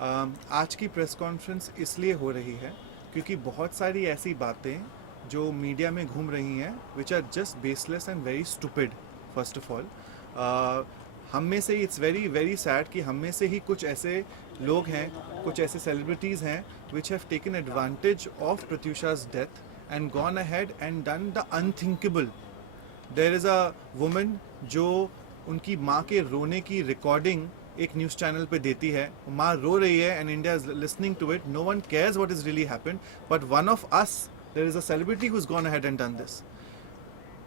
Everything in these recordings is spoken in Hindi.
आज की प्रेस कॉन्फ्रेंस इसलिए हो रही है क्योंकि बहुत सारी ऐसी बातें जो मीडिया में घूम रही हैं which are just baseless and very stupid. First of all हम में से इट्स वेरी वेरी सैड कि हम में से ही कुछ ऐसे लोग हैं, कुछ ऐसे सेलिब्रिटीज़ हैं which have taken advantage of Pratyusha's death and gone ahead and done the unthinkable. There is a woman जो उनकी माँ के रोने की रिकॉर्डिंग एक न्यूज़ चैनल पे देती है, माँ रो रही है and India is listening to it, no one cares what is really happened, but one of us there is a celebrity who is gone ahead and done this.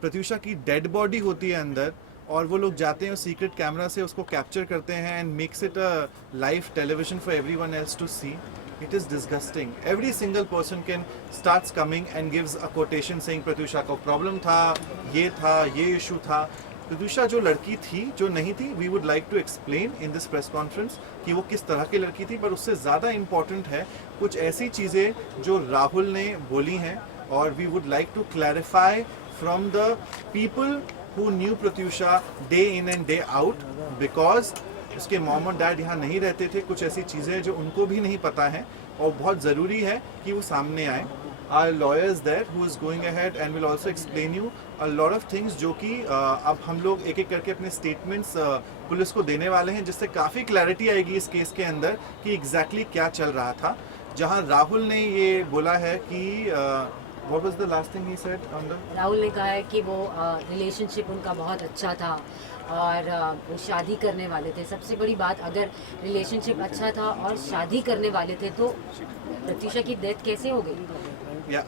Pratyusha की डेड बॉडी होती है अंदर और वो लोग जाते हैं सीक्रेट कैमरा से उसको कैप्चर करते हैं and makes it a live television for everyone else to see. It is disgusting. Every single person can starts coming and gives a quotation saying Pratyusha का प्रॉब्लम था, ये इशू था। प्रत्यूषा जो लड़की थी, जो नहीं थी, we would like to explain in this press conference कि वो किस तरह की लड़की थी, पर उससे ज़्यादा इम्पॉर्टेंट है कुछ ऐसी चीज़ें जो राहुल ने बोली हैं और we would like to clarify from the people who knew Pratyusha day in and day out, because उसके मॉम और डैड यहाँ नहीं रहते थे। कुछ ऐसी चीज़ें जो उनको भी नहीं पता है और बहुत ज़रूरी है कि वो सामने आए। Our lawyers there who is going ahead and will also explain you a lot of things जो कि अब हम लोग एक एक करके अपने स्टेटमेंट्स पुलिस को देने वाले हैं, जिससे काफ़ी क्लैरिटी आएगी इस केस के अंदर कि एग्जैक्टली क्या चल रहा था। जहाँ राहुल ने ये बोला है कि what was the last thing he said on the Rahul ने कहा है कि वो रिलेशनशिप उनका बहुत अच्छा था और वो शादी करने वाले थे। सबसे बड़ी बात, अगर रिलेशनशिप अच्छा था और शादी करने वाले थे तो प्रत्यूषा की डेथ कैसे हो गई? Yeah,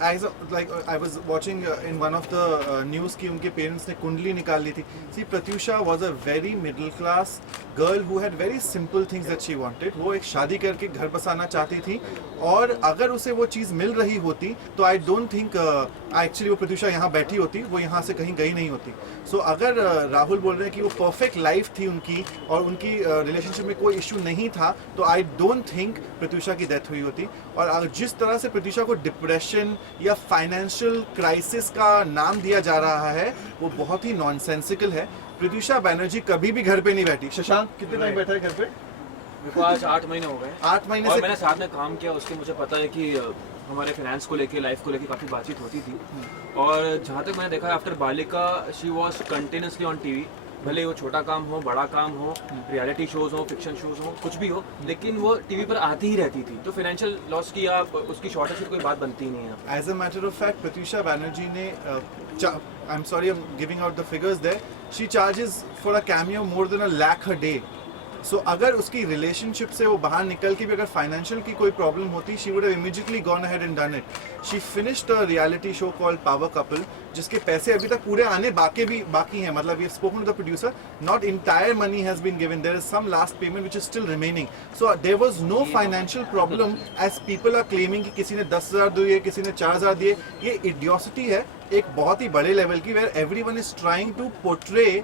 I was watching in one of the news कि उनके पेरेंट्स ने कुंडली निकाल ली थी। See, Pratyusha was a very middle class girl who had very simple things that she wanted. वो एक शादी करके घर बसाना चाहती थी और अगर उसे वो चीज़ मिल रही होती तो I don't think एक्चुअली वो प्रत्यूषा यहाँ बैठी होती, वो यहाँ से कहीं गई नहीं होती। So अगर राहुल बोल रहे हैं कि वो परफेक्ट लाइफ थी उनकी और उनकी रिलेशनशिप में कोई इशू नहीं था, तो I don't think प्रत्यूषा की डेथ हुई होती। और जिस तरह से प्रत्यूषा को डिप्रेशन या फाइनेंशियल क्राइसिस का नाम दिया जा रहा है वो बहुत ही नॉनसेंसिकल है। प्रत्यूषा बनर्जी कभी भी घर पे नहीं बैठी। शशांक कितने टाइम बैठा है घर पे? मेरे को आज 8 महीने हो गए। 8 महीने और से मैंने साथ में काम किया, उसके मुझे पता है कि हमारे फाइनेंस को लेके, लाइफ को लेके काफ़ी बातचीत होती थी। और जहाँ तक मैंने देखा आफ्टर बालिका she was continuously on TV, भले वो छोटा काम हो, बड़ा काम हो, रियलिटी शोज हो, फिक्शन शोज हो, कुछ भी हो, लेकिन वो टीवी पर आती ही रहती थी। तो फाइनेंशियल लॉस की या उसकी शॉर्टेज की कोई बात बनती ही नहीं है। As a matter of fact Pratyusha Banerjee ने I am sorry I am giving out the figures there, she charges for a cameo more than $1 lakh a day. So अगर उसकी रिलेशनशिप से वो बाहर निकल के भी अगर फाइनेंशियल की कोई प्रॉब्लम होती, she would have immediately gone ahead and done it. She finished a reality show called Power Couple, जिसके पैसे अभी तक पूरे आने बाकी हैं। मतलब we have spoken to the producer, not entire money has been given, there is some last payment which is still remaining. So there was no financial problem as people are claiming कि किसी ने 10,000 दिए, किसी ने 4,000 दिए। ये इडियोसिटी है एक बहुत ही बड़े लेवल की, where everyone is trying to portray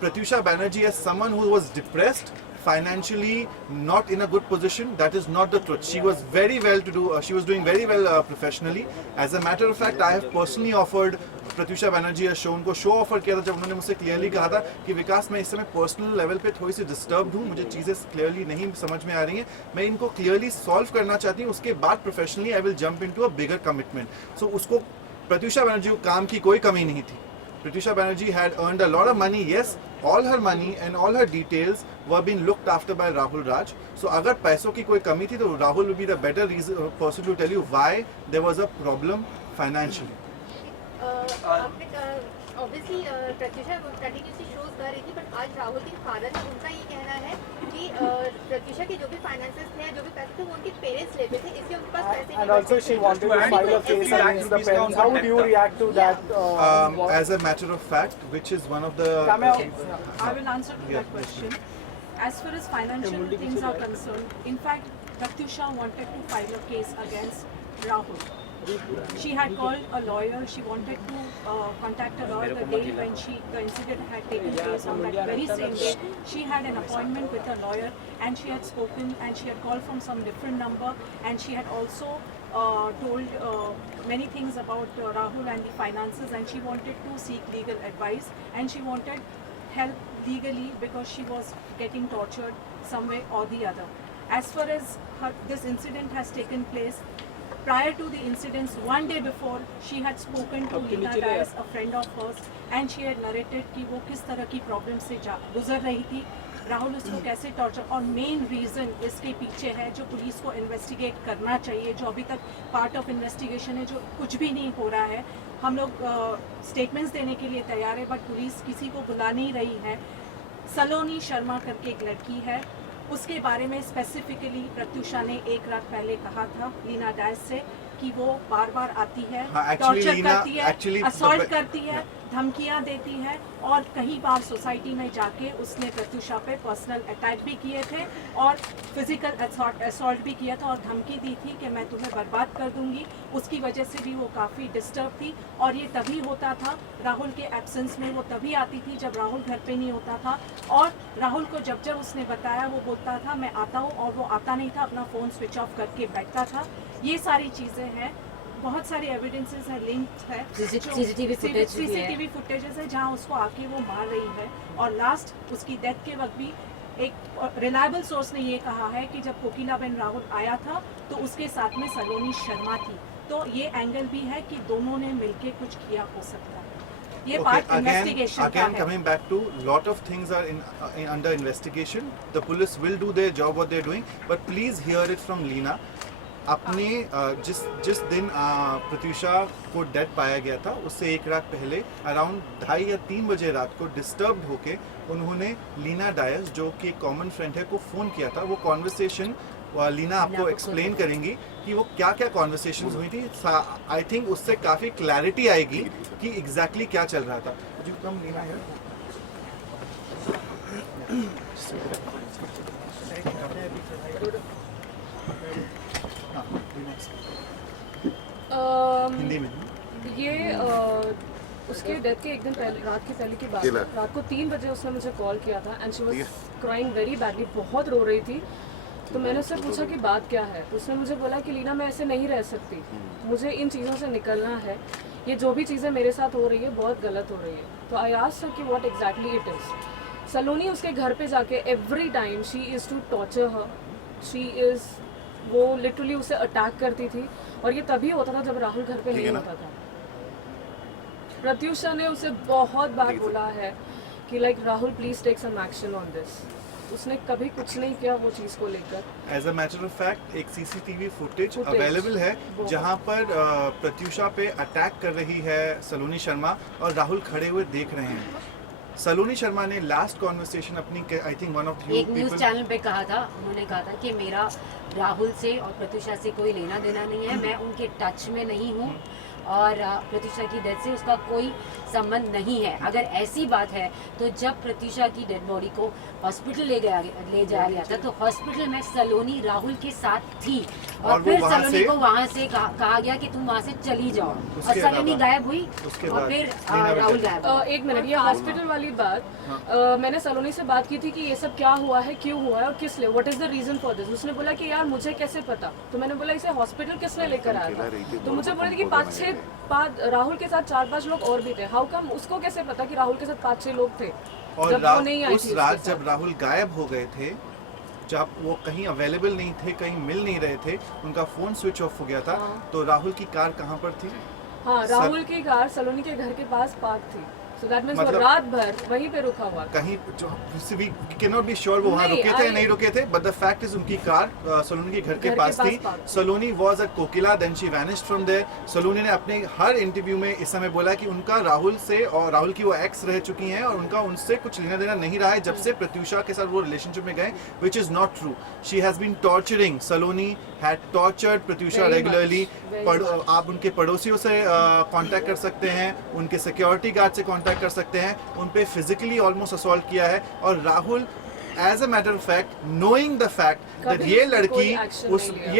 Pratyusha Banerjee as someone who was depressed, financially not in a good position. That is not the truth. She was very well to do. She was doing very well professionally. As a matter of fact, I have personally offered Pratyusha Banerjee a show. उनको शो ऑफर किया था जब उन्होंने मुझसे क्लियरली कहा था कि विकास मैं इस समय पर्सनल लेवल पे थोड़ी सी डिस्टर्ब्ड हूँ, मुझे चीज़ें क्लियरली नहीं समझ में आ रही हैं, मैं इनको क्लियरली सॉल्व करना चाहती हूँ, उसके बाद professionally I will jump into a bigger commitment. So उसको प्रत्यूषा बनर्जी को काम की कोई कमी नहीं थी। Pratyusha Banerjee had earned a lot of money. Yes, all her money and all her details were being looked after by Rahul Raj. So अगर पैसों की कोई कमी थी तो Rahul will be the better person to tell you why there was a problem financially. Obviously Pratyusha continuously shows कर रही थी, बट आज राहुल के फादर है, उनका ये कहना है कि प्रत्यूषा के जो भी फाइनेंसेस थे, जो भी पैसे थे, वो उनके पेरेंट्स लेते थे, इसलिए उनके पास पैसे नहीं। And also she wanted to file a case against the parents. How would you react to that? As a matter of fact, which is one of the I will answer to that question. As far as financial things are concerned, in fact, Pratyusha wanted to file a case against Rahul. She had called a lawyer. She wanted to contact a lawyer the day when the incident had taken place. On that very same day, she had an appointment with a lawyer, and she had spoken, and she had called from some different number, and she had also told many things about Rahul and the finances, and she wanted to seek legal advice, and she wanted help legally because she was getting tortured some way or the other. as far as this incident has taken place, prior to the incidents, one day before, she had spoken to Leena Dias, a friend of hers, and she had narrated कि वो किस तरह की प्रॉब्लम से गुजर रही थी, राहुल उसको कैसे टॉर्चर, और मेन रीज़न इसके पीछे है जो पुलिस को इन्वेस्टिगेट करना चाहिए, जो अभी तक पार्ट ऑफ इन्वेस्टिगेशन है, जो कुछ भी नहीं हो रहा है। हम लोग स्टेटमेंट्स देने के लिए तैयार है, बट पुलिस किसी को बुला नहीं रही है। सलोनी शर्मा करके एक लड़की है, उसके बारे में स्पेसिफिकली प्रत्युषा ने एक रात पहले कहा था लीना डायस से कि वो बार बार आती है, टॉर्चर करती है, असॉल्ट करती है, धमकियां देती है, और कई बार सोसाइटी में जाके उसने प्रत्युषा पे पर्सनल अटैक भी किए थे और फिजिकल असॉल्ट भी किया था और धमकी दी थी कि मैं तुम्हें बर्बाद कर दूंगी। उसकी वजह से भी वो काफ़ी डिस्टर्ब थी, और ये तभी होता था राहुल के एब्सेंस में, वो तभी आती थी जब राहुल घर पे नहीं होता था, और राहुल को जब जब उसने बताया वो बोलता था मैं आता हूँ, और वो आता नहीं था, अपना फ़ोन स्विच ऑफ करके बैठता था। ये सारी चीज़ें हैं, बहुत सारे एविडेंसेस हैं, लिंक्स है, सीसीटीवी फुटेजेस है जहाँ उसको आके वो मार रही है, और लास्ट उसकी डेथ के वक्त भी एक रिलायबल सोर्स ने ये कहा है कि जब कोकिलाबेन राहुल आया था तो उसके साथ में सलोनी शर्मा थी। तो ये एंगल भी है कि दोनों ने मिलके कुछ किया हो सकता है। ये पार्ट इन्वेस्टिगेशन का है। Coming back to lot of things are under investigation. The police will do their job what they're doing, but please hear it from Leena. अपने जिस दिन प्रत्युषा को डेड पाया गया था उससे एक रात पहले अराउंड 2:30 या 3 बजे रात को डिस्टर्ब्ड होके उन्होंने लीना डायस जो कि कॉमन फ्रेंड है को फ़ोन किया था। वो कॉन्वर्सेशन लीना आपको एक्सप्लेन करेंगी कि वो क्या क्या कॉन्वर्सेशंस हुई थी। आई थिंक उससे काफ़ी क्लैरिटी आएगी कि एग्जैक्टली क्या चल रहा था। जो कम लीना है हिंदी में ये उसके डेथ के एक दिन पहले, रात के पहले की बात है। रात को 3 बजे उसने मुझे कॉल किया था and she was crying very badly, बहुत रो रही थी। तो मैंने उससे पूछा कि बात क्या है, तो उसने मुझे बोला कि लीना मैं ऐसे नहीं रह सकती, मुझे इन चीज़ों से निकलना है, ये जो भी चीज़ें मेरे साथ हो रही है बहुत गलत हो रही है। तो आई आस्क्ड हर कि what exactly it is. Saloni उसके घर पे जाके every time she is to torture her, वो लिटरली उसे अटैक करती थी, और ये तभी होता था जब राहुल घर पे नहीं होता था। प्रत्युषा ने उसे बहुत बार बोला है कि like Rahul please take some action on this, उसने कभी कुछ नहीं किया वो चीज़ को लेकर। As a matter of fact एक सीसीटीवी फुटेज अवेलेबल है जहां पर प्रत्युषा पे अटैक कर रही है सलोनी शर्मा और राहुल खड़े हुए देख रहे हैं। सलोनी शर्मा ने लास्ट कॉन्वर्सेशन अपनी आई थिंक वन ऑफ एक न्यूज़ चैनल पे कहा था, उन्होंने कहा था कि मेरा राहुल से और प्रत्युषा से कोई लेना देना नहीं है, मैं उनके टच में नहीं हूँ और प्रत्युषा की डेथ से उसका कोई संबंध नहीं है। अगर ऐसी बात है तो जब प्रत्युषा की डेड बॉडी को हॉस्पिटल ले जाया गया था तो हॉस्पिटल में सलोनी राहुल के साथ थी, और फिर सलोनी को वहाँ से कहा गया कि तुम वहाँ से चली जाओ, और सलोनी गायब हुई और फिर राहुल गायब। एक मिनट, ये हॉस्पिटल वाली बात मैंने सलोनी से बात की थी कि ये सब क्या हुआ है, क्यों हुआ है और किस लिए, what is the reason for this. उसने बोला कि यार मुझे कैसे पता, तो मैंने बोला इसे हॉस्पिटल किसने लेकर आया था, तो मुझे बोला कि 5-6 बाद राहुल के साथ 4-5 लोग और भी थे। हाउ कम उसको कैसे पता कि राहुल के साथ 5-6 लोग थे? और जब वो नहीं आई उस थी रात जब राहुल गायब हो गए थे, जब वो कहीं अवेलेबल नहीं थे, कहीं मिल नहीं रहे थे, उनका फोन स्विच ऑफ हो गया था, तो राहुल की कार कहाँ पर थी? हाँ, राहुल की कार सलोनी के घर के पास पार्क थी। So that means वो रात भर वहीं पे रुका हुआ था। कहीं we can not be sure वो वहाँ रुके थे या नहीं रुके थे, बट द फैक्ट इज उनकी कार सलोनी के घर के पास थी। Saloni was at Kokila, then she vanished from there. Saloni ने अपने हर इंटरव्यू में इस समय बोला कि उनका राहुल से, और राहुल की वो एक्स रह चुकी हैं और उनका उनसे कुछ लेना देना नहीं रहा है जब से प्रत्युषा के साथ वो रिलेशनशिप में गए, which is not true. She has been torturing, Saloni had tortured Pratyusha regularly. आप उनके पड़ोसियों से कांटेक्ट कर सकते हैं, उनके सिक्योरिटी गार्ड से कांटेक्ट कर सकते हैं, उन पे फिजिकली ऑलमोस्ट असॉल्ट किया है। और Rahul as a matter of fact, knowing the fact that ये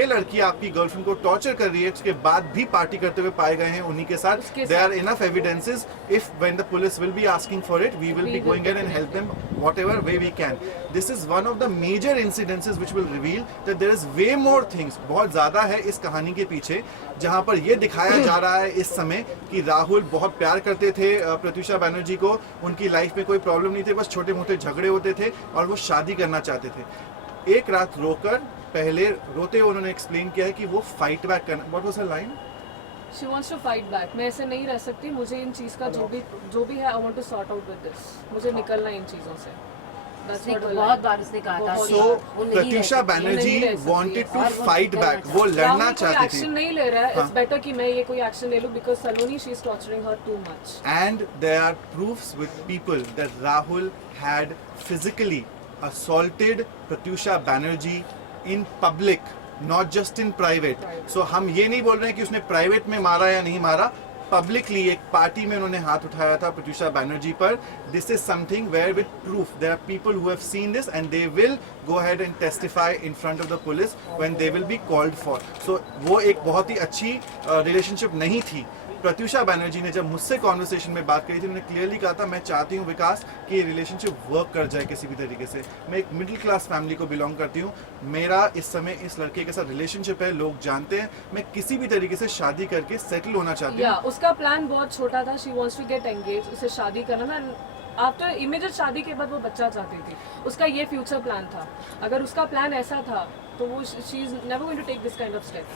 लड़की आपकी गर्लफ्रेंड को टॉर्चर कर रही है, उसके बाद भी पार्टी करते हुए पाए गए हैं उन्हीं के साथ। There are enough evidences, if when the police will be asking for it, we will be going in and help them whatever way we can. This is one of the major incidences which will reveal that there is way more things, बहुत ज़्यादा है इस कहानी के पीछे, जहाँ पर ये दिखाया जा रहा है इस समय कि राहुल बहुत प्यार करते थे प्रत्युषा बैनर्जी को, उनकी लाइफ में कोई प्रॉब्लम नहीं थी, बस छोटे मोटे झगड़े होते थे और वो शादी करना चाहते थे। एक रात रोकर पहले रोते हुए उन्होंने एक्सप्लेन किया है कि वो फाइट बैक करना, what was her line? She wants to fight back. मैं ऐसे नहीं रह सकती, मुझे इन चीज़ का जो भी है I want to sort out with this. मुझे निकलना है इन चीज़ों से। That's उसने what her बहुत line- बार उसने कहा था कि So वो नहीं रह प्रत्यूषा सकती। बैनर्जी नहीं रह सकती wanted to और वो fight निकलना back, वो लड़ना राहुल कोई चाहती एक्शन थी। नहीं ले रहा है। हाँ। इट्स बेटर कि मैं ये कोई एक्शन ले लूं because Saloni she is torturing her too much. And there are proofs with people that Rahul had physically assaulted Pratyusha Banerjee in public, not just in private. So हम ये नहीं बोल रहे हैं कि उसने प्राइवेट में मारा या नहीं मारा, पब्लिकली एक पार्टी में उन्होंने हाथ उठाया था प्रत्यूषा बैनर्जी पर. This is something where with proof there are people who have seen this and they will go ahead and testify in front of the police when they will be called for. So वो एक बहुत ही अच्छी रिलेशनशिप नहीं थी. प्रत्यूषा बैनर्जी ने जब मुझसे कॉन्वर्सेशन में बात करी थी, उन्होंने क्लियरली कहा था मैं चाहती हूँ विकास कि ये रिलेशनशिप वर्क कर जाए किसी भी तरीके से. मैं एक मिडिल क्लास फैमिली को बिलोंग करती हूँ. मेरा इस समय इस लड़के के साथ रिलेशनशिप है, लोग जानते हैं. मैं किसी भी तरीके से शादी करके सेटल होना चाहती हूँ. उसका प्लान बहुत छोटा था. She wants to get engage, उसे शादी करना था. आफ्टर इमीडिएट शादी के बाद वो बच्चा चाहती थी. उसका ये फ्यूचर प्लान था. अगर उसका प्लान ऐसा था तो वो she is never going to take this kind of step.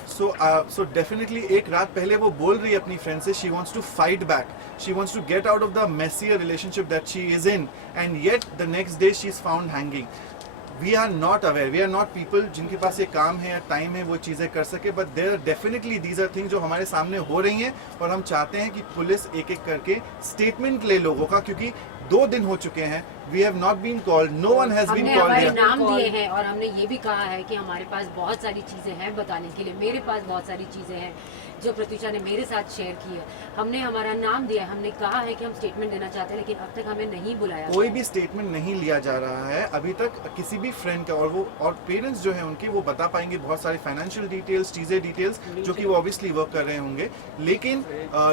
So definitely एक रात पहले वो बोल रही है अपनी फ्रेंड से she wants to fight back, she wants to get out of the messier relationship that she is in, and yet the next day she is found hanging. We are not aware, we are not people जिनके पास ये काम है या टाइम है वो चीज़ें कर सके. But there are definitely these are things जो हमारे सामने हो रही हैं, और हम चाहते हैं कि पुलिस एक एक करके स्टेटमेंट ले लोगों का, क्योंकि 2 दिन हो चुके हैं. We have not been called, no one has been हमने हमारे कॉल्ड. नाम दिए हैं और हमने ये भी कहा है कि हमारे पास बहुत सारी चीज़ें हैं बताने के लिए. मेरे पास बहुत सारी चीज़ें हैं जो प्रत्यूषा ने मेरे साथ शेयर की है. हमने हमारा नाम दिया है, हमने कहा है कि हम स्टेटमेंट देना चाहते हैं, लेकिन अब तक हमें नहीं बुलाया. कोई भी स्टेटमेंट नहीं लिया जा रहा है अभी तक किसी भी फ्रेंड का. और पेरेंट्स जो हैं उनके, वो बता पाएंगे बहुत सारी फाइनेंशियल डिटेल्स, चीज़ें डिटेल्स जो कि वो ऑब्वियसली वर्क कर रहे होंगे. लेकिन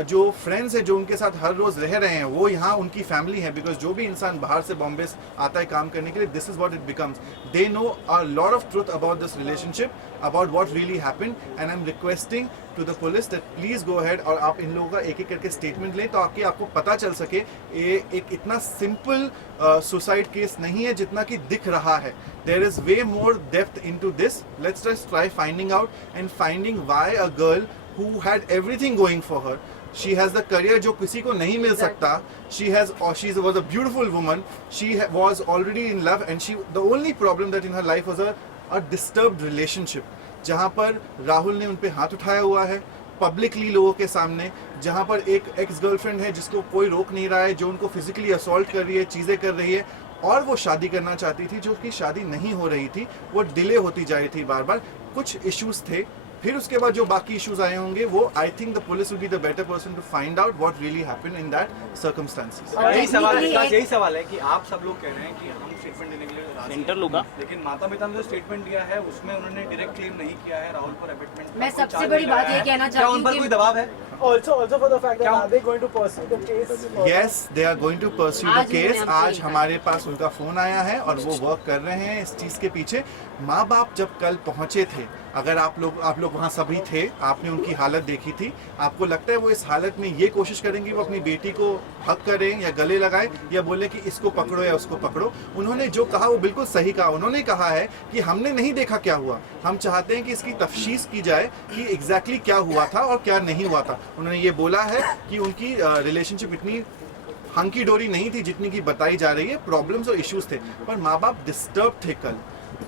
जो फ्रेंड्स हैं जो उनके साथ हर रोज रह रहे हैं, वो यहाँ उनकी फैमिली है. बिकॉज जो भी इंसान बाहर से बॉम्बे आता है काम करने के लिए, this is what it becomes. They know a lot of truth about this relationship, about what really happened, and I am requesting to the police that please go ahead और आप इन लोगों का एक एक करके स्टेटमेंट लें, ताकि आपको पता चल सके ये एक इतना सिंपल सुसाइड केस नहीं है जितना कि दिख रहा है. There is way more depth into this. Let's just try finding out and finding why a girl who had everything going for her, she has the career जो किसी को नहीं मिल सकता. She was a beautiful woman. She was already in love, and the only problem that in her life was a disturbed relationship, जहाँ पर राहुल ने उन पे हाथ उठाया हुआ है पब्लिकली लोगों के सामने, जहाँ पर एक एक्स गर्लफ्रेंड है जिसको कोई रोक नहीं रहा है, जो उनको फिजिकली असॉल्ट कर रही है, चीज़ें कर रही है, और वो शादी करना चाहती थी जो कि शादी नहीं हो रही थी. वो डिले होती जा रही थी बार बार. कुछ इश्यूज थे, फिर उसके बाद जो बाकी इश्यूज आए होंगे, वो I think the police will be the better person to find out what really happened in that circumstances. यही सवाल है कि आप सब लोग कह रहे हैं कि हम स्टेटमेंट देने के लिए राजी हैं, लेकिन माता पिता ने जो स्टेटमेंट दिया है उसमें उन्होंने डायरेक्ट क्लेम नहीं किया है राहुल पर अबेटमेंट. मैं सबसे बड़ी बात ये कहना क्या चाहती उन पर हूँ कोई कि दबाव है? Also for the fact that are they going to pursue the case? Yes, they are going to pursue the आज उन्होंने case. हमसे आज ये हमारे पास उनका फोन आया है और वो वर्क कर रहे हैं इस चीज के पीछे. माँ बाप जब कल पहुंचे थे, अगर आप लोग वहाँ सभी थे, आपने उनकी हालत देखी थी, आपको लगता है वो इस हालत में ये कोशिश करेंगे वो अपनी बेटी को हक करें या गले लगाएं या बोले कि इसको पकड़ो या उसको पकड़ो? उन्होंने जो कहा वो बिल्कुल सही कहा. उन्होंने कहा है कि हमने नहीं देखा क्या हुआ, हम चाहते हैं कि इसकी तफ्शीश की जाए कि एग्जैक्टली क्या हुआ था और क्या नहीं हुआ था. उन्होंने ये बोला है कि उनकी रिलेशनशिप इतनी हंकी डोरी नहीं थी जितनी की बताई जा रही है. प्रॉब्लम्स और इश्यूज थे, पर माँ बाप डिस्टर्ब थे कल.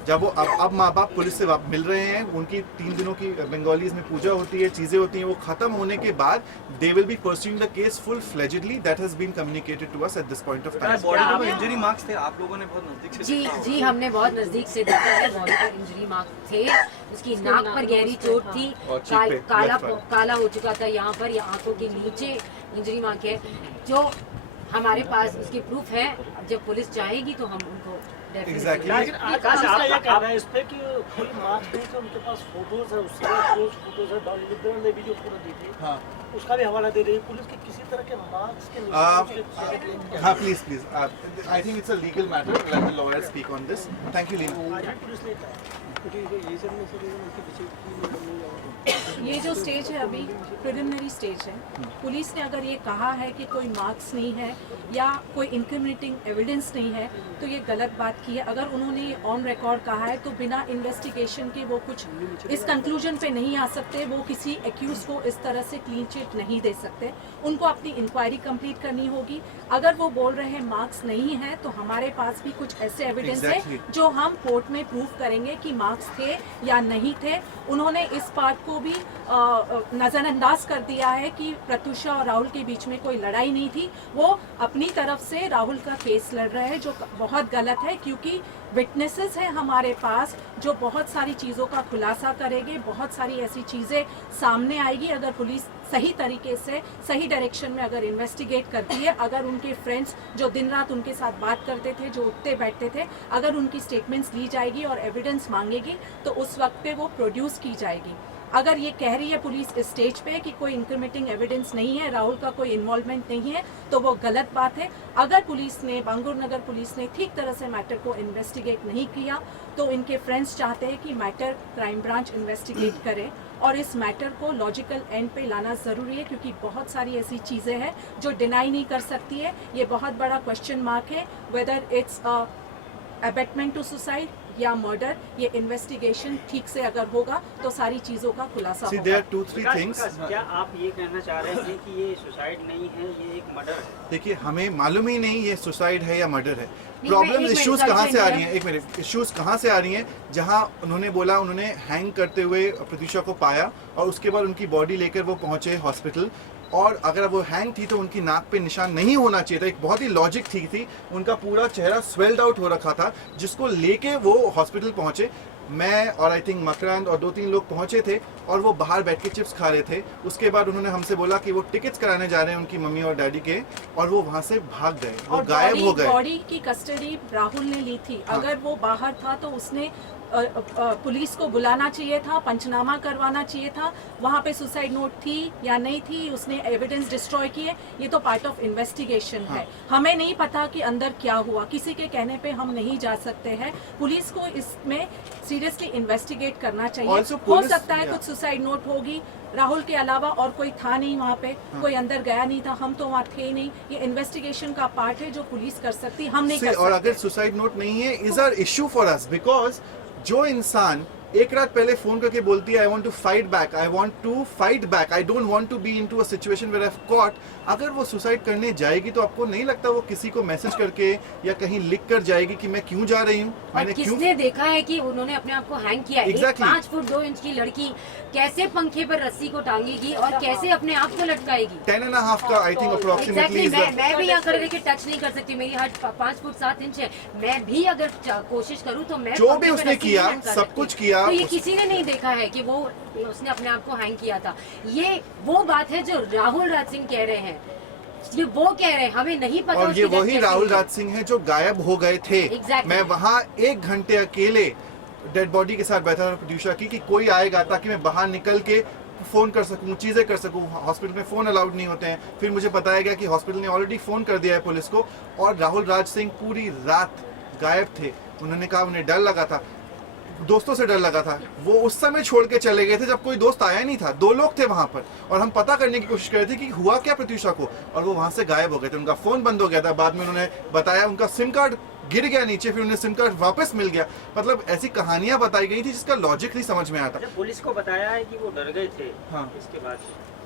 जब वो अब माँ बाप पुलिस से मिल रहे हैं, उनकी 3 दिनों की बंगालीज में पूजा होती है, चीजें होती हैं, वो खत्म होने के बाद they will be pursuing the case full fledgedly. That has been communicated to us at this point of time. Body पर इंजरी मार्क्स थे, आप लोगों ने बहुत नजदीक से जी देखा होगा. जी हमने बहुत नजदीक से देखा है. बॉडी पर इंजरी मार्क थे, उसकी नाक पर गहरी चोट थी, और चीक पे, left पर. काला हो चुका था यहाँ पर, या आंखों के नीचे इंजरी मार्क है, जो हमारे पास उसके प्रूफ है. जब पुलिस चाहेगी तो हम उनको Exactly. लेकिन आज का ये कहना है इस पे कि कोई मार्क्स नहीं थे, उनके पास फोटोज है, उससे क्लोज फोटोज है. डॉलीवुड ने भी जो फोटो दी थी, हाँ उसका भी हवाला दे रही है. पुलिस के किसी तरह के मार्क्स के निशान हाँ please I think it's a legal matter. Let the lawyer speak on this. Thank you Leena. आज भी पुलिस ने कहा ये सब में से उनके पीछे ये जो स्टेज है अभी प्रिलिमिनरी स्टेज है. पुलिस ने अगर ये कहा है कि कोई मार्क्स नहीं है या कोई इंक्रिमिनेटिंग एविडेंस नहीं है, तो ये गलत बात की है। अगर उन्होंने ऑन रिकॉर्ड कहा है तो बिना इन्वेस्टिगेशन के वो कुछ इस कंक्लूजन पे नहीं आ सकते, वो किसी एक्यूज को इस तरह से क्लीन चिट नहीं दे सकते। उनको अपनी इंक्वायरी कंप्लीट करनी होगी। अगर वो बोल रहे हैं मार्क्स नहीं है तो हमारे पास भी कुछ ऐसे एविडेंस Exactly. है जो हम कोर्ट में प्रूव करेंगे कि मार्क्स थे या नहीं थे। उन्होंने इस बात को भी नज़रअंदाज कर दिया है कि प्रत्युषा और राहुल के बीच में कोई लड़ाई नहीं थी। वो अपनी तरफ से राहुल का केस लड़ रहे हैं, जो बहुत गलत है, क्योंकि विटनेसेस हैं हमारे पास जो बहुत सारी चीज़ों का खुलासा करेंगे। बहुत सारी ऐसी चीज़ें सामने आएगी अगर पुलिस सही तरीके से सही डायरेक्शन में अगर इन्वेस्टिगेट करती है। अगर उनके फ्रेंड्स जो दिन रात उनके साथ बात करते थे, जो उठते बैठते थे, अगर उनकी स्टेटमेंट्स ली जाएगी और एविडेंस मांगेगी तो उस वक्त पे वो प्रोड्यूस की जाएगी। अगर ये कह रही है पुलिस इस स्टेज पे कि कोई इंक्रिमिनेटिंग एविडेंस नहीं है, राहुल का कोई इन्वॉल्वमेंट नहीं है, तो वो गलत बात है। अगर पुलिस ने, बांगुर नगर पुलिस ने ठीक तरह से मैटर को इन्वेस्टिगेट नहीं किया तो इनके फ्रेंड्स चाहते हैं कि मैटर क्राइम ब्रांच इन्वेस्टिगेट करे और इस मैटर को लॉजिकल एंड पे लाना ज़रूरी है, क्योंकि बहुत सारी ऐसी चीज़ें हैं जो डिनाई नहीं कर सकती है। ये बहुत बड़ा क्वेश्चन मार्क है whether it's abetment to suicide या मर्डर। ये इन्वेस्टिगेशन ठीक से अगर होगा तो सारी चीज़ों का खुलासा See, होगा। there are 2-3 things. क्या आप ये कहना चाह रहे हैं कि ये सुसाइड नहीं है, ये एक मर्डर है? देखिए, हमें मालूम ही नहीं ये सुसाइड है या मर्डर है। मैं प्रॉब्लम एक इश्यूज मिनट, कहाँ से आ सर, रही हैं? एक मिनट, इश्यूज कहाँ से आ रही हैं? जहाँ उन्होंने बोला उन्होंने हैंग करते हुए प्रत्युषा को पाया और उसके बाद उनकी बॉडी लेकर वो पहुंचे हॉस्पिटल, और अगर वो हैंग थी तो उनकी नाक पे निशान नहीं होना चाहिए था। एक बहुत ही लॉजिक ठीक थी। उनका पूरा चेहरा स्वेल्ड आउट हो रखा था, जिसको लेके वो हॉस्पिटल पहुंचे। मैं और आई थिंक मकरंद और 2-3 लोग पहुंचे थे और वो बाहर बैठ के चिप्स खा रहे थे। उसके बाद उन्होंने हमसे बोला कि वो टिकट्स कराने जा रहे हैं उनकी मम्मी और डैडी के, और वो वहां से भाग गए, वो और गायब हो गए। बॉडी की कस्टडी राहुल ने ली थी। हाँ। अगर वो बाहर था तो उसने पुलिस को बुलाना चाहिए था, पंचनामा करवाना चाहिए था, वहाँ पे सुसाइड नोट थी या नहीं थी, उसने एविडेंस डिस्ट्रॉय किए। ये तो पार्ट ऑफ इन्वेस्टिगेशन है। हमें नहीं पता कि अंदर क्या हुआ, किसी के कहने पे हम नहीं जा सकते हैं। पुलिस को इसमें सीरियसली इन्वेस्टिगेट करना चाहिए। Also, हो police- सकता है yeah. कुछ सुसाइड नोट होगी, राहुल के अलावा और कोई था नहीं वहाँ पे, कोई अंदर गया नहीं था, हम तो वहाँ थे ही नहीं। ये इन्वेस्टिगेशन का पार्ट है जो पुलिस कर सकती, हम नहीं कर और सकते। अगर सुसाइड नोट नहीं है is our issue for us, because जो इंसान एक रात पहले फोन करके बोलती है I want to fight back, I want to fight back, I don't want to be into a situation where I have caught, अगर वो सुसाइड करने जाएगी तो आपको नहीं लगता वो किसी को मैसेज करके या कहीं लिख कर जाएगी कि मैं क्यों जा रही हूँ, और मैंने क्यों। किसने देखा है कि उन्होंने अपने आप को हैंग किया? एक Exactly. 5 फुट 2 इंच की लड़की कैसे पंखे पर रस्सी को टांगेगी और कैसे अपने आप को लटकाएगी? 10.5 का आई थिंक अप्रोक्सीमेटली एग्जैक्टली, मैं भी यहाँ खड़े रह के टच नहीं कर सकती, मेरी हाइट 5 फुट 7 इंच है। मैं भी अगर कोशिश करूँ तो मैं जो पंखे भी पे उसने रस्सी किया, नहीं hang कर सब सकती। कुछ किया, तो ये उस- किसी ने नहीं देखा है कि वो उसने अपने आप को हैंग किया था। ये वो बात है जो राहुल राज सिंह कह रहे हैं, ये वो कह रहे हैं, हमें नहीं पता। और ये उसकी वही death राहुल कैसे हुई। राज सिंह है जो गायब हो गए थे। Exactly. मैं वहाँ 1 घंटे अकेले डेड बॉडी के साथ बैठा था प्रत्युषा की, कि कोई आएगा ताकि मैं बाहर निकल के फोन कर सकूं, चीजें कर सकूं। हॉस्पिटल में फोन अलाउड नहीं होते हैं। फिर मुझे बताया गया कि हॉस्पिटल ने ऑलरेडी फोन कर दिया है पुलिस को, और राहुल राज सिंह पूरी रात गायब थे। उन्होंने कहा उन्हें डर लगा था, दोस्तों से डर लगा था। वो उस समय छोड़ के चले गए थे जब कोई दोस्त आया नहीं था। 2 लोग थे वहां पर, और हम पता करने की कोशिश कर रहे थे कि हुआ क्या प्रत्युषा को, और वो वहां से गायब हो गए थे। उनका फोन बंद हो गया था। बाद में उन्होंने बताया उनका सिम कार्ड गिर गया नीचे, फिर उन्हें सिम कार्ड वापस मिल गया। मतलब ऐसी कहानियां बताई गई थी जिसका लॉजिक नहीं समझ में आता। अच्छा, पुलिस को बताया है कि वो डर गए थे। हाँ। इसके बाद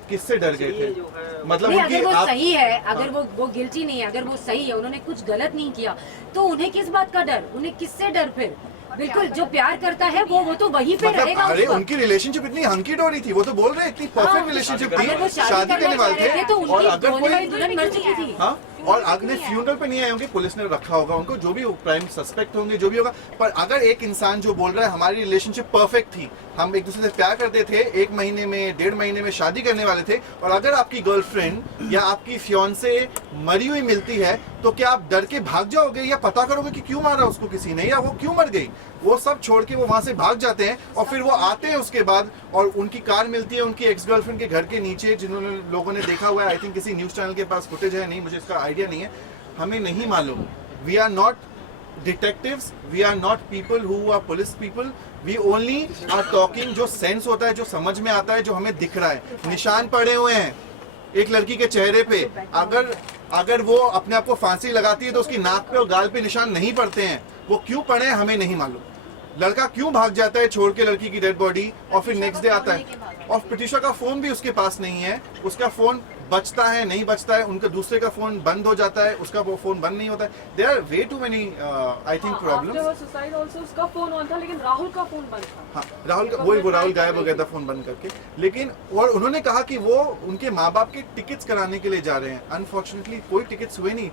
किससे डर गए ये थे? जो है मतलब नहीं, उनकी अगर वो आप सही है, अगर वो गिल्टी नहीं है, अगर वो सही है, उन्होंने कुछ गलत नहीं किया, तो उन्हें किस बात का डर? उन्हें किससे डर? फिर बिल्कुल जो प्यार करता है वो तो वहीं पे मतलब रहेगा। अरे उस वक्त। उनकी रिलेशनशिप इतनी हंकी डोरी थी, वो तो बोल रहे हैं, इतनी परफेक्ट हाँ, रिलेशनशिप अगर वो थी, शादी शादी करने वाले चाह रहे थे। तो और उनकी अगर होने वाली कोई दुल्हन मर चुकी थी। हाँ, और अगले फ्यूनरल पे नहीं आए होंगे, पुलिस ने रखा होगा उनको, जो भी प्राइम सस्पेक्ट होंगे, जो भी होगा। पर अगर एक इंसान जो बोल रहा है हमारी रिलेशनशिप परफेक्ट थी, हम एक दूसरे से प्यार करते थे, 1 महीने में 1.5 महीने में शादी करने वाले थे, और अगर आपकी गर्लफ्रेंड या आपकी फियांसे मरी हुई मिलती है तो क्या आप डर के भाग जाओगे या पता करोगे कि क्यों मारा उसको किसी ने या वो क्यों मर गई? वो सब छोड़ के वो वहां से भाग जाते हैं, और फिर वो आते हैं उसके बाद, और उनकी कार मिलती है उनकी एक्स गर्लफ्रेंड के घर के नीचे, जिन्होंने लोगों ने देखा हुआ है। आई थिंक किसी न्यूज चैनल के पास फुटेज है, नहीं मुझे इसका आइडिया नहीं है, हमें नहीं मालूम। We are not detectives, we are not people who are police people, we only are talking जो सेंस होता है, जो समझ में आता है, जो हमें दिख रहा है। निशान पड़े हुए हैं एक लड़की के चेहरे पे, अगर वो अपने आप को फांसी लगाती है तो उसकी नाक पे और गाल पे निशान नहीं पड़ते हैं। वो क्यों पड़े हैं हमें नहीं मालूम, लड़का क्यों भाग जाता है छोड़ के लड़की की डेड बॉडी और फिर नेक्स्ट डे आता है, और प्रत्युषा का फोन भी उसके पास नहीं है, उसका फोन बचता है नहीं बचता है, उनका दूसरे का फोन बंद हो जाता है, उसका वो फोन बंद नहीं होता है। There are way too many I think problems. Suicide also उसका फोन ऑन था लेकिन राहुल का फोन बंद था। हाँ, राहुल का वो राहुल गायब हो गया था फोन बंद करके, लेकिन और उन्होंने कहा कि वो उनके माँ बाप के टिकट्स कराने के लिए जा रहे हैं। अनफॉर्चुनेटली कोई टिकट्स हुए नहीं।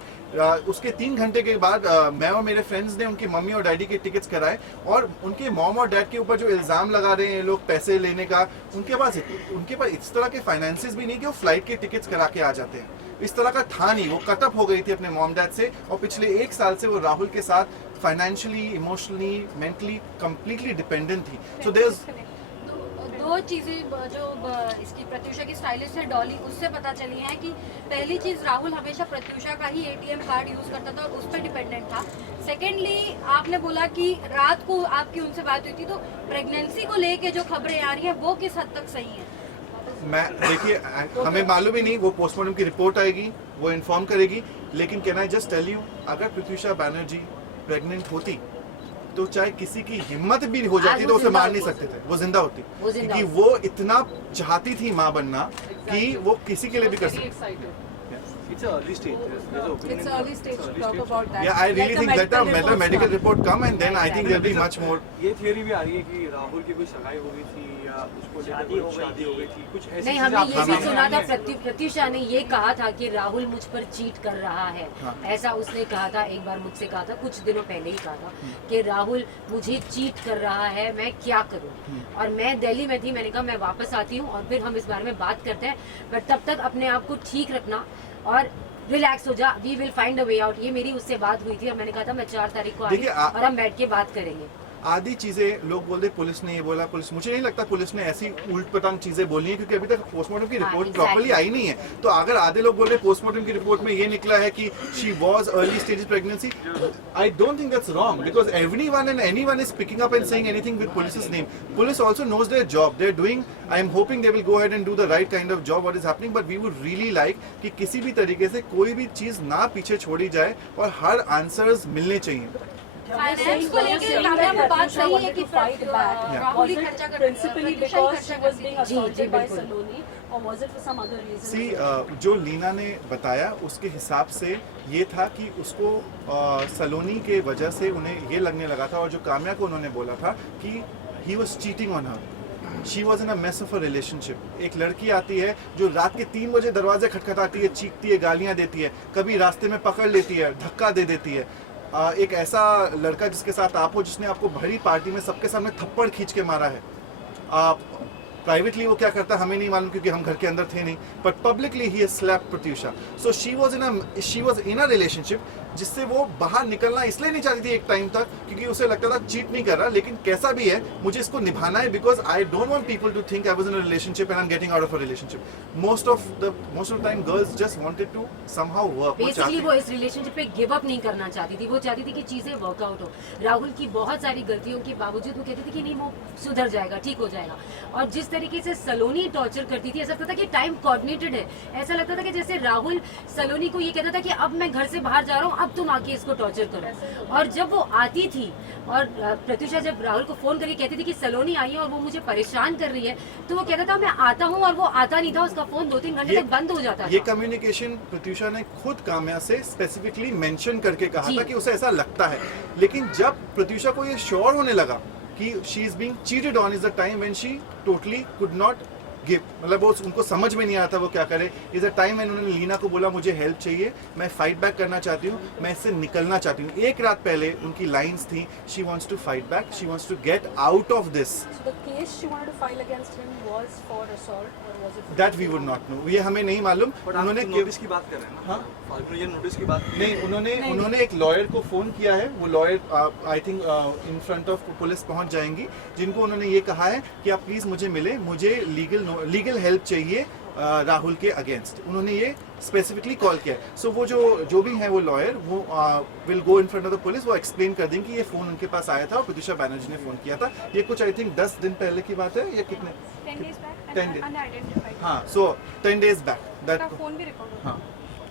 उसके 3 घंटे के बाद मैं और मेरे फ्रेंड्स ने उनकी मम्मी और डैडी के टिकट्स कराए, और उनके मॉम और डैड के ऊपर जो इल्जाम लगा रहे हैं लोग पैसे लेने का, उनके पास इस तरह के फाइनेंसेस भी नहीं कि वो फ्लाइट के टिकट्स करा के आ जाते हैं। इस तरह का था नहीं, वो कट अप हो गई थी अपने मॉम डैड से, और पिछले 1 साल से वो राहुल के साथ financially, emotionally, mentally completely dependent थी। सो देयर दो चीज़ें जो इसकी प्रत्युषा की स्टाइलिस्ट है डॉली, उससे पता चली है कि पहली चीज़ राहुल हमेशा प्रत्युषा का ही ATM कार्ड यूज़ करता था और उस पर डिपेंडेंट था। सेकेंडली आपने बोला कि रात को आपकी उनसे बात हुई थी, तो प्रेगनेंसी को लेके जो खबरें आ रही हैं वो किस हद तक सही है? मैं देखिए हमें मालूम ही नहीं, वो पोस्टमार्टम की रिपोर्ट आएगी, वो इन्फॉर्म करेगी, लेकिन can I just tell you, अगर प्रत्युषा बैनर्जी प्रेग्नेंट होती तो चाहे किसी की हिम्मत भी हो जाती तो उसे मार नहीं सकते थे, वो जिंदा होती, क्योंकि वो इतना चाहती थी माँ बनना कि वो किसी के लिए भी कर सकती। It's an early stage. It's early stage to talk about that. Yeah, I really think let the medical report come and then I think there'll be much more. ये थियरी भी आ रही है कि राहुल की कोई सगाई हो गई थी या उसको शादी हो गई थी, कुछ ऐसी नहीं, हमने ये भी सुना था, प्रत्युषा ने ये कहा था कि राहुल मुझ पर चीट कर रहा है। ऐसा उसने कहा था, एक बार मुझसे कहा था, कुछ दिनों पहले ही कहा था कि राहुल मुझे चीट कर रहा है, मैं क्या करूं। और मैं दिल्ली में थी, मैंने कहा मैं वापस आती हूँ और फिर हम इस बारे में बात करते हैं, बट तब तक अपने आप को ठीक रखना और रिलैक्स हो जा, we will find a way out. ये मेरी उससे बात हुई थी और मैंने कहा था मैं 4 तारीख को आ रही हूं और हम बैठ के बात करेंगे। आधी चीजें लोग बोलते पुलिस ने ये बोला, पुलिस, मुझे नहीं लगता पुलिस ने ऐसी उल्ट पटांग चीजें बोली हैं, क्योंकि अभी तक पोस्टमार्टम की रिपोर्ट प्रॉपर्ली आई नहीं है। तो अगर आधे लोग बोल रहे पोस्टमार्टम की रिपोर्ट में ये निकला है कि she was early stage pregnancy, I don't think that's wrong, because everyone and anyone is picking up and saying anything with police's name. Police also knows their job. They're doing, I am hoping they will go ahead and do the right kind of job what is happening, but we would really like कि किसी भी तरीके से कोई भी चीज ना पीछे छोड़ी जाए और हर आंसर्स मिलने चाहिए। फाइनेंस को लेके कामयाब बात सही है कि राहुल ही खर्चा कर Principally because she was being assaulted by Saloni, or was it for some other reason? सी जो लीना ने बताया उसके हिसाब से ये था कि उसको सलोनी के वजह से उन्हें ये लगने लगा था, और जो काम्या को उन्होंने बोला था कि he was cheating on her, she was in a mess of a relationship. एक लड़की आती है जो रात के 3 बजे दरवाजे खटखटाती है, चीखती है, गालियाँ देती है, कभी रास्ते में पकड़ लेती है, धक्का दे देती है। एक ऐसा लड़का जिसके साथ आप हो, जिसने आपको भरी पार्टी में सबके सामने थप्पड़ खींच के मारा है, प्राइवेटली वो क्या करता हमें नहीं मालूम क्योंकि हम घर के अंदर थे नहीं, but publicly he slapped Pratyusha. So she was in a relationship जिससे वो बाहर निकलना इसलिए नहीं चाहती थी एक टाइम तक, क्योंकि उसे लगता था चीट नहीं कर रहा, लेकिन कैसा भी है मुझे इसको निभाना है, because I don't want people to think I was in a relationship and I am getting out of a relationship. Most of the time girls just wanted to somehow work. Basically वो इस रिलेशनशिप पे गिव अप नहीं करना चाहती थी, वो चाहती थी कि चीजें वर्कआउट हो। राहुल की बहुत सारी गलतियों के बावजूद वो कहती थी कि नहीं वो सुधर जाएगा, ठीक हो जाएगा। और जिस तरीके से सलोनी टॉर्चर करती थी, ऐसा लगता था कि टाइम कोऑर्डिनेटेड है, ऐसा लगता था कि जैसे राहुल सलोनी को ये कहता था कि अब मैं घर से बाहर जा रहा हूँ, अब तुम आके इसको टॉर्चर करो। और जब वो आती थी और प्रत्युषा जब राहुल को फोन करके कहती थी कि सलोनी आई है और वो मुझे परेशान कर रही है, तो वो कहता था मैं आता हूँ, और वो आता नहीं था, उसका फोन 2-3 घंटे तक बंद हो जाता था। ये कम्युनिकेशन प्रत्युषा ने खुद काम्या से स्पेसिफिकली मेंशन करके कहा था कि उसे ऐसा लगता है, लेकिन जब प्रत्युषा को ये श्योर होने लगा कि she is being cheated on, is the time when she totally could not give, मतलब वो उनको समझ में नहीं आता वो क्या करे। इज अ टाइम व्हेन उन्होंने लीना को बोला मुझे हेल्प चाहिए, मैं फाइट बैक करना चाहती हूँ, मैं इससे निकलना चाहती हूँ। एक रात पहले उनकी लाइंस थी, she wants to fight back, she wants to get out of this. So the case she wanted to file against him was for assault or was it for that we would not know, ये हमें नहीं मालूम। उन्होंने नोटिस की बात कर रहे हैं ना? हाँ? ये नोटिस की बात नहीं, उन्होंने एक लॉयर को फोन किया है, वो lawyer I think in front of police पहुंच जाएंगी, जिनको उन्होंने ये कहा है कि आप प्लीज मुझे मिले, मुझे लीगल हेल्प चाहिए राहुल के अगेंस्ट। उन्होंने ये स्पेसिफिकली कॉल किया है। सो वो जो भी है वो लॉयर, वो will go in front of the police, वो एक्सप्लेन कर देंगे कि ये फोन उनके पास आया था और प्रत्युषा बैनर्जी ने फोन किया था। ये कुछ आई थिंक 10 दिन पहले की बात है या कितने 10 days back 10 days। unidentified हाँ, सो 10 days बैक दैट फोन भी रिकॉर्ड हाँ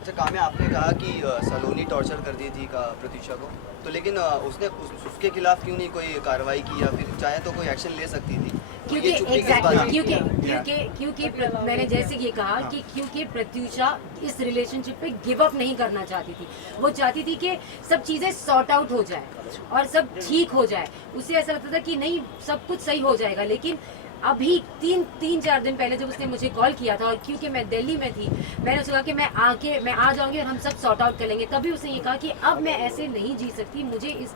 अच्छा काम्या, आपने कहा कि सलोनी टॉर्चर कर दी थी प्रत्यूषा को, तो लेकिन उसने उसके खिलाफ क्यों नहीं कोई कार्रवाई की, या फिर चाहे तो कोई एक्शन ले सकती थी? क्योंकि मैंने जैसे ये कहा कि क्योंकि प्रत्यूषा इस रिलेशनशिप पे गिव अप नहीं करना चाहती थी। वो चाहती थी कि सब चीजें सॉर्ट आउट हो जाए और सब ठीक हो जाए। उसे ऐसा लगता था कि नहीं, सब कुछ सही हो जाएगा। लेकिन अभी 3-4 दिन पहले जब उसने मुझे कॉल किया था, और क्योंकि मैं दिल्ली में थी, मैंने उसको कहा कि मैं आ जाऊंगी और हम सब सॉर्ट आउट कर लेंगे। तभी उसने ये कहा कि अब मैं ऐसे नहीं जी सकती, मुझे इस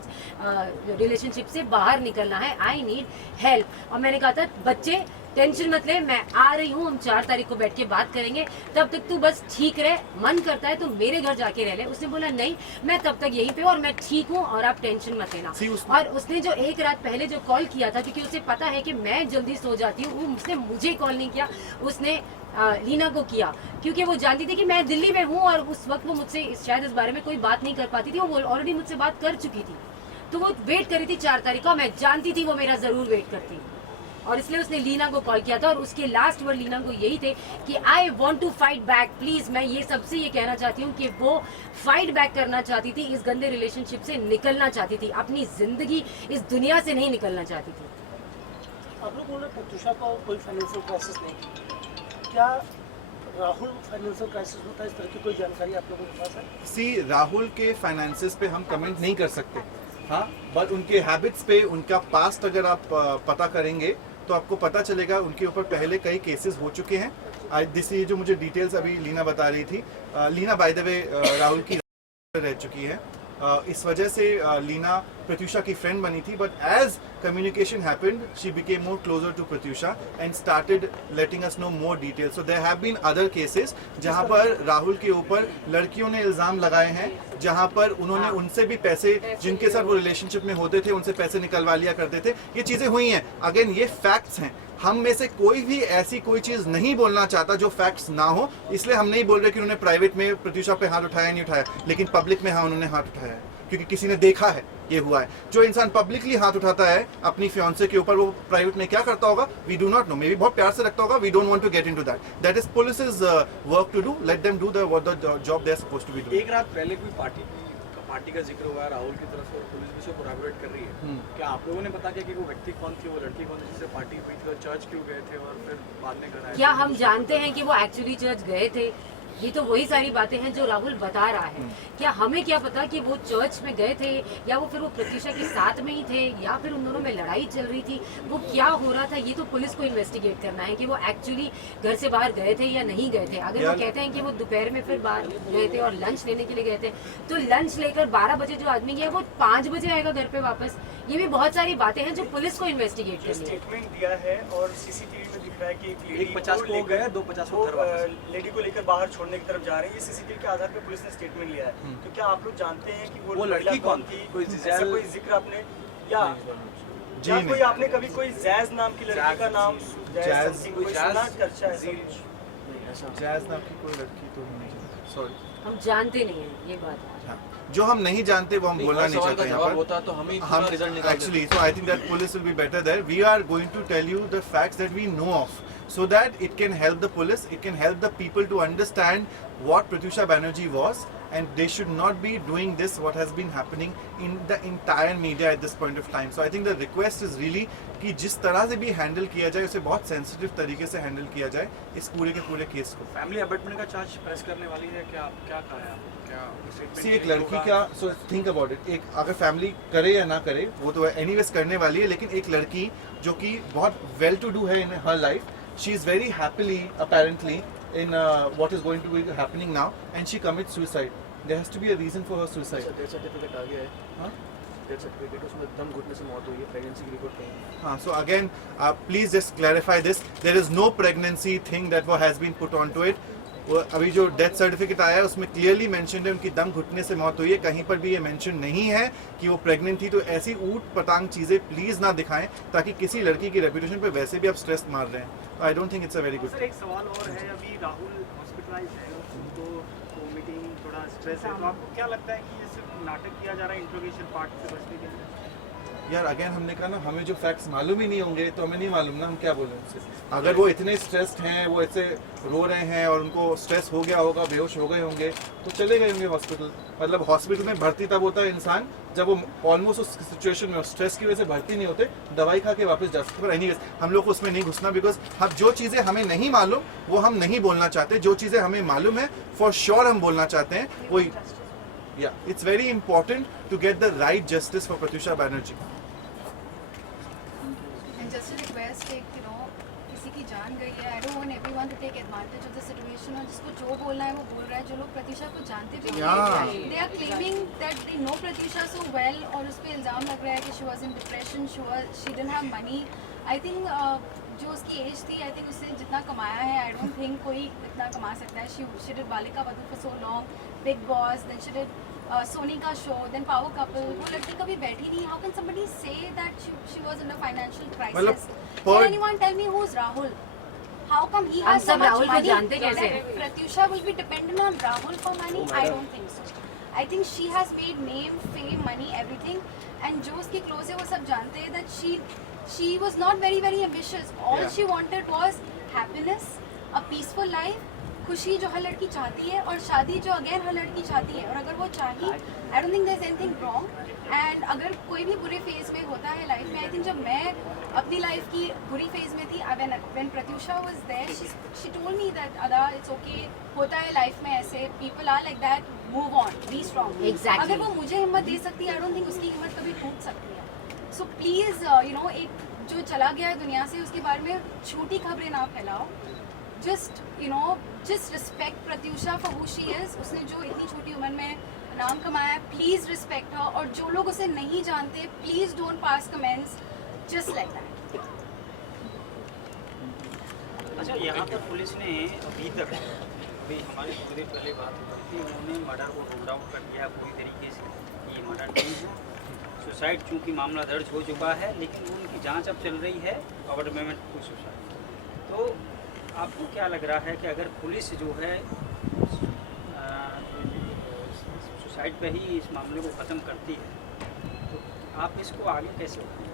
रिलेशनशिप से बाहर निकलना है, आई नीड हेल्प। और मैंने कहा था बच्चे टेंशन मत ले, मैं आ रही हूँ, हम 4 तारीख को बैठ के बात करेंगे, तब तक तू बस ठीक रहे, मन करता है तो मेरे घर जाके रह ले। उसने बोला नहीं, मैं तब तक यहीं पे और मैं ठीक हूँ और आप टेंशन मत लेना। और उसने जो एक रात पहले जो कॉल किया था, क्योंकि उसे पता है कि मैं जल्दी सो जाती हूँ, उसने मुझे कॉल नहीं किया, उसने लीना को किया, क्योंकि वो जानती थी कि मैं दिल्ली में हूँ और उस वक्त वो मुझसे शायद इस बारे में कोई बात नहीं कर पाती थी। वो ऑलरेडी मुझसे बात कर चुकी थी, तो वो वेट कर रही थी 4 तारीख का। मैं जानती थी वो मेरा जरूर वेट करती, और इसलिए उसने लीना को कॉल किया था। और उसके लास्ट वर्ड लीना को यही थे कि I want to fight back please. मैं ये सबसे ये कहना चाहती हूँ कि वो फाइट बैक करना चाहती थी, इस गंदे रिलेशनशिप से निकलना चाहती थी, अपनी जिंदगी इस दुनिया से नहीं निकलना चाहती थी। आप लोग बोल रहे प्रत्यूषा का कोई फाइनेंशियल क्राइसिस नहीं, क्या राहुल फाइनेंशियल क्राइसिस होता है, इस तरह की कोई जानकारी आप लोगों के पास है? सी, राहुल के फाइनेंसेस पे हम कमेंट नहीं कर सकते, हाँ, बट उनके हैबिट्स पे, उनका पास्ट अगर आप पता करेंगे तो आपको पता चलेगा। उनके ऊपर पहले कई केसेस हो चुके हैं। ये जो मुझे डिटेल्स अभी लीना बता रही थी, Leena by the way Rahul की रह चुकी है। इस वजह से लीना प्रत्यूषा की फ्रेंड बनी थी, but as communication happened, she became more closer to Pratyusha and started letting us know more details. So there have been other cases जहाँ पर राहुल के ऊपर लड़कियों ने इल्जाम लगाए हैं, जहाँ पर उन्होंने उनसे भी पैसे, जिनके साथ वो रिलेशनशिप में होते थे, उनसे पैसे निकलवा लिया करते थे। ये चीजें हुई हैं। अगेन ये फैक्ट्स हैं, हम में से कोई भी ऐसी कोई चीज नहीं बोलना चाहता जो फैक्ट्स ना हो, इसलिए हम नहीं बोल रहे कि उन्होंने प्राइवेट में प्रत्यूषा पे हाथ उठाया नहीं उठाया, लेकिन पब्लिक में हाँ उन्होंने हाथ उठाया है, क्योंकि किसी ने देखा है ये हुआ है। जो इंसान पब्लिकली हाथ उठाता है अपनी फियांसे के ऊपर, वो प्राइवेट में क्या करता होगा we do not know, maybe बहुत प्यार से रखता होगा, we don't want to get into that, that is police's work to do, let them do the job they are supposed to be doing. एक रात पहले कोई पार्टी का जिक्र हुआ है राहुल की तरफ से और पुलिस भी उसे कोलैबोरेट कर रही है, क्या आप लोगों ने पता किया कि वो व्यक्ति कौन थी, वो लड़की कौन थी जिससे पार्टी हुई थी, और चर्च क्यों गए थे और फिर बाद में घर आए? क्या हम जानते हैं कि वो एक्चुअली चर्च गए थे? ये तो वही सारी बातें हैं जो राहुल बता रहा है। क्या हमें क्या पता कि वो चर्च में गए थे, या वो फिर वो प्रत्यूषा के साथ में ही थे, या फिर उन दोनों में लड़ाई चल रही थी? वो क्या हो रहा था ये तो पुलिस को इन्वेस्टिगेट करना है कि वो एक्चुअली घर से बाहर गए थे या नहीं गए थे। अगर वो कहते हैं कि वो दोपहर में फिर बाहर गए थे और लंच लेने के लिए गए थे, तो लंच लेकर 12 बजे जो आदमी गया वो 5 बजे आएगा घर पे वापस। ये भी बहुत सारी बातें हैं जो पुलिस को इन्वेस्टिगेट करनी है। स्टेटमेंट दिया है और सीसीटीवी में दिख रहा है कि एक 50 को गए, 2 50 को घर वापस। लेडी को लेकर बाहर छोड़ने की तरफ जा रहे हैं। ये सीसीटीवी के आधार पर पुलिस ने स्टेटमेंट लिया है। तो क्या आप लोग जानते हैं कि वो लड़की कौन थी? कोई जिक्र आपने या जी कोई आपने कभी कोई जैज नाम की लड़की का नाम जैज नाम की कोई लड़की तो नहीं जानते, सॉरी हम जानते नहीं है ये बात। जो हम नहीं जानते वो हम बोलना नहीं चाहते यहाँ पर। होता तो हम actually so I think that police will be better there. We are going to tell you the facts that we know of, so that it can help the police, it can help the people to understand what Pratyusha Banerjee was, and they should not be doing this what has been happening in the entire media at this point of time. So I think the request is really कि जिस तरह से भी हैंडल किया जाए उसे बहुत सेंसिटिव तरीके से हैंडल किया जाए इस पूरे के पूरे केस को। फैमिली अबेटमेंट का चार्ज प्रेस करने वाली है, क्या क्या कहा है आपको? सी एक लड़की का, सो थिंक अबाउट इट, एक अगर फैमिली करे या ना करे वो तो एनीवेज करने वाली है, लेकिन एक लड़की जो कि बहुत वेल टू डू है in her life, she is very happily apparently in what is going to be happening now, and she commits suicide. There has to be a reason for her suicide. Death certificate आ गया है, हाँ डेथ सर्टिफिकेट, उसमें दम घुटने से मौत हुई है, प्रेगनेंसी की रिपोर्ट नहीं है। हाँ, so again please just clarify this, there is no pregnancy thing that has been put onto it. अभी जो डेथ सर्टिफिकेट आया है उसमें क्लियरली मेंशन है उनकी दम घुटने से मौत हुई है, कहीं पर भी ये मेंशन नहीं है कि वो प्रेग्नेंट थी। तो ऐसी ऊट पटांग चीजें प्लीज ना दिखाएं ताकि किसी लड़की की रेपुटेशन पे वैसे भी आप स्ट्रेस मार रहे हैं। आई don't think it's a very good. Sir एक सवाल और है, अभी राहुल हॉस्पिटलाइज है, तो मीटिंग थोड़ा स्ट्रेस है, तो आपको क्या लगता है कि ये सिर्फ नाटक किया जा रहा है इंट्रोगेशन पार्ट से बचने के लिए? यार अगेन हमने कहा ना, हमें जो फैक्ट्स मालूम ही नहीं होंगे तो हमें नहीं मालूम ना, हम क्या बोलें उनसे। अगर वो इतने स्ट्रेस्ड हैं, वो ऐसे रो रहे हैं और उनको स्ट्रेस हो गया होगा, बेहोश हो गए होंगे, तो चले गए होंगे हॉस्पिटल। मतलब हॉस्पिटल में भर्ती तब होता है इंसान जब वो ऑलमोस्ट उस सिचुएशन में स्ट्रेस की वजह से भर्ती नहीं होते, दवाई खा के वापस जा सकते। पर एनीवेज हम लोग को उसमें नहीं घुसना, बिकॉज हम जो चीज़ें हमें नहीं मालूम वो हम नहीं बोलना चाहते, जो चीज़ें हमें मालूम है फॉर श्योर हम बोलना चाहते हैं। वो it's very important to get the right justice for Pratyusha Banerjee. Just a request, किसी की जान गई है, I don't want everyone to take advantage of the situation, और जिसको जो बोलना है वो बोल रहा है। जो लोग प्रत्युषा को जानते भी नहीं, they are claiming that they know Pratyusha so well, और उस पर इल्ज़ाम लग रहा है कि she was in depression, she didn't have money. I think जो उसकी एज थी, I think उसने जितना कमाया है, I don't think कोई इतना कमा सकता है। She did Balika Vadhu for so long, Big Boss, then she did Soni का शो, देन पावर कपल। वो लड़की कभी बैठी नहीं। How can somebody say that she was in a financial crisis? Can anyone tell me who is Rahul? How come he has so much Rahul को मनी? जानते कैसे? Pratyusha will be dependent on Rahul for money? I don't think so. I think she has made name, fame, money, everything, and जो उसके क्लोज है वो सब जानते हैं that she was not very very ambitious. All she wanted was happiness, a peaceful life, खुशी जो हर लड़की चाहती है, और शादी जो अगेन हर लड़की चाहती है। और अगर वो चाही, I don't think there is anything wrong. And अगर कोई भी बुरे फेज में होता है लाइफ में, आई थिंक जब मैं अपनी लाइफ की बुरी फेज में थी, when Pratyusha was there, she told me that Ada it's okay, होता है लाइफ में ऐसे, people are like that, move on, be strong. Exactly. अगर वो मुझे हिम्मत दे सकती है, आई डोंट थिंक उसकी हिम्मत कभी टूट सकती है। सो प्लीज़ एक जो चला गया है दुनिया से, उसके बारे में झूठी खबरें ना फैलाओ। just respect Pratyusha for who she is. उसने जो इतनी छोटी उम्र में नाम कमाया है, please respect her. और जो लोग उसे नहीं जानते, please don't pass comments just like that. अच्छा, यहाँ पर पुलिस ने अभी तक, अभी हमारे थोड़ी देर पहले बात करती, उन्होंने मर्डर को रूल आउट कर दिया पूरी तरीके से, ये मर्डर नहीं है, सुसाइड। चूँकि मामला दर्ज हो चुका है, लेकिन उनकी जांच अब चल रही है, गवर्नमेंट को सुसाइड। तो आपको क्या लग रहा है कि अगर पुलिस जो है सुसाइड पे ही इस मामले को ख़त्म करती है, तो आप इसको आगे कैसे होंगे?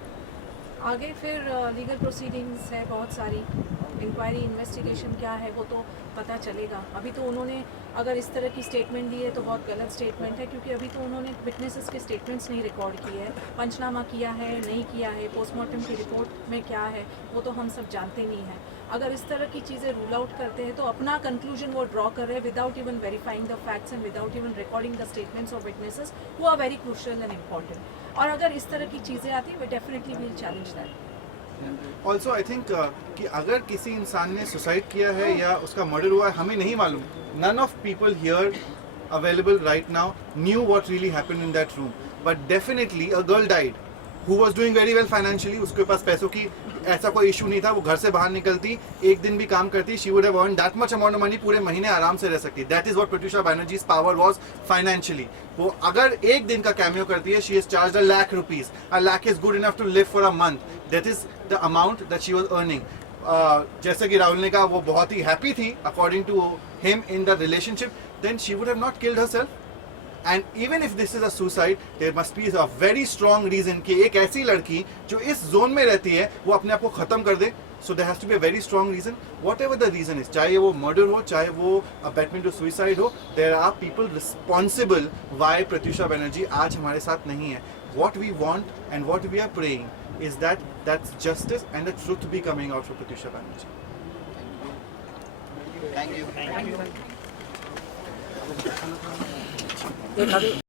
आगे फिर लीगल प्रोसीडिंग्स है बहुत सारी, इंक्वायरी, इन्वेस्टिगेशन क्या है वो तो पता चलेगा। अभी तो उन्होंने अगर इस तरह की स्टेटमेंट दी है तो बहुत गलत स्टेटमेंट है, क्योंकि अभी तो उन्होंने विटनेसेस के स्टेटमेंट्स नहीं रिकॉर्ड किए हैं, पंचनामा किया है नहीं किया है, पोस्टमार्टम की रिपोर्ट में क्या है वो तो हम सब जानते नहीं हैं। अगर इस तरह की चीज़ें रूल आउट करते हैं तो अपना कंक्लूजन वो ड्रॉ कर रहे हैं without even verifying the facts and without even recording the statements of witnesses, who are very crucial and important. और अगर इस तरह की चीज़ें आती हैं, we definitely will challenge that. Also I think कि अगर किसी इंसान ने सुसाइड किया है या उसका मर्डर हुआ है, हमें नहीं मालूम। None of people here available right now knew what really happened in that room, but definitely a girl died who was doing very well financially. उसके पास पैसों की ऐसा कोई इशू नहीं था, वो घर से बाहर निकलती, एक दिन भी काम करती, she would have earn that much amount of money, पूरे महीने आराम से रह सकती। That is what Pratyusha Banerjee's power was financially. वो अगर एक दिन का कैमियो करती है, she is charged ₹1,00,000। ₹1,00,000 is good enough to live for a month, that is the amount that she was earning. जैसे कि राहुल ने कहा, वो बहुत ही हैप्पी थी according to him in the relationship, then she would have not killed herself. And even if this is a suicide, there must be a very strong reason कि एक ऐसी लड़की जो इस जोन में रहती है वो अपने आप को खत्म कर दे। So there has to be a very strong reason, whatever the reason is, चाहे वो murder हो, चाहे वो abetment to suicide हो, there are people responsible why Pratyusha Banerjee आज हमारे साथ नहीं है। What we want and what we are praying is that that's justice and the truth be coming out for Pratyusha Banerjee. Thank you. एक आगे